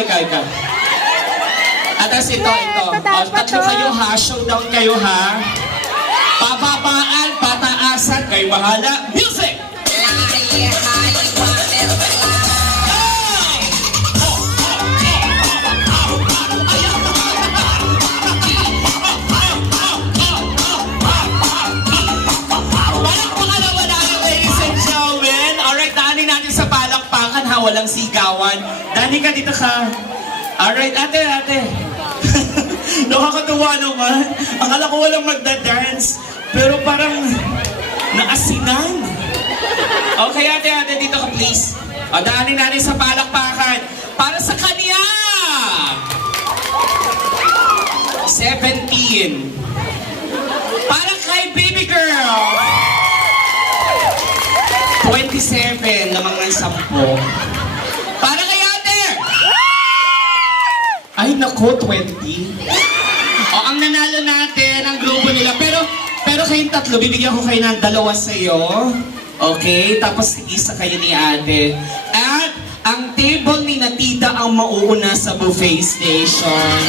ikaw. At as ito. Tatlo kayo ha, showdown kayo ha. Pababaan, pataasan, kayo bahala. Music! Walang sigawan. Dani ka, dito ka. Alright, ate. Nakakatuwa naman. Akala ko walang magda-dance. Pero parang naasinan. Okay, ate, dito ka please. O, daanin natin sa palakpakan. Para sa kanya! 17. Para kay baby girl. 27 na mga 10. Para kay ate! Ay nako, 20. O, ang nanalo natin, ang grupo nila. Pero kayong tatlo, bibigyan ko kayo ng 2 sa'yo. Okay? Tapos isa kayo ni ate. At ang table ni Natita ang mauuna sa buffet station.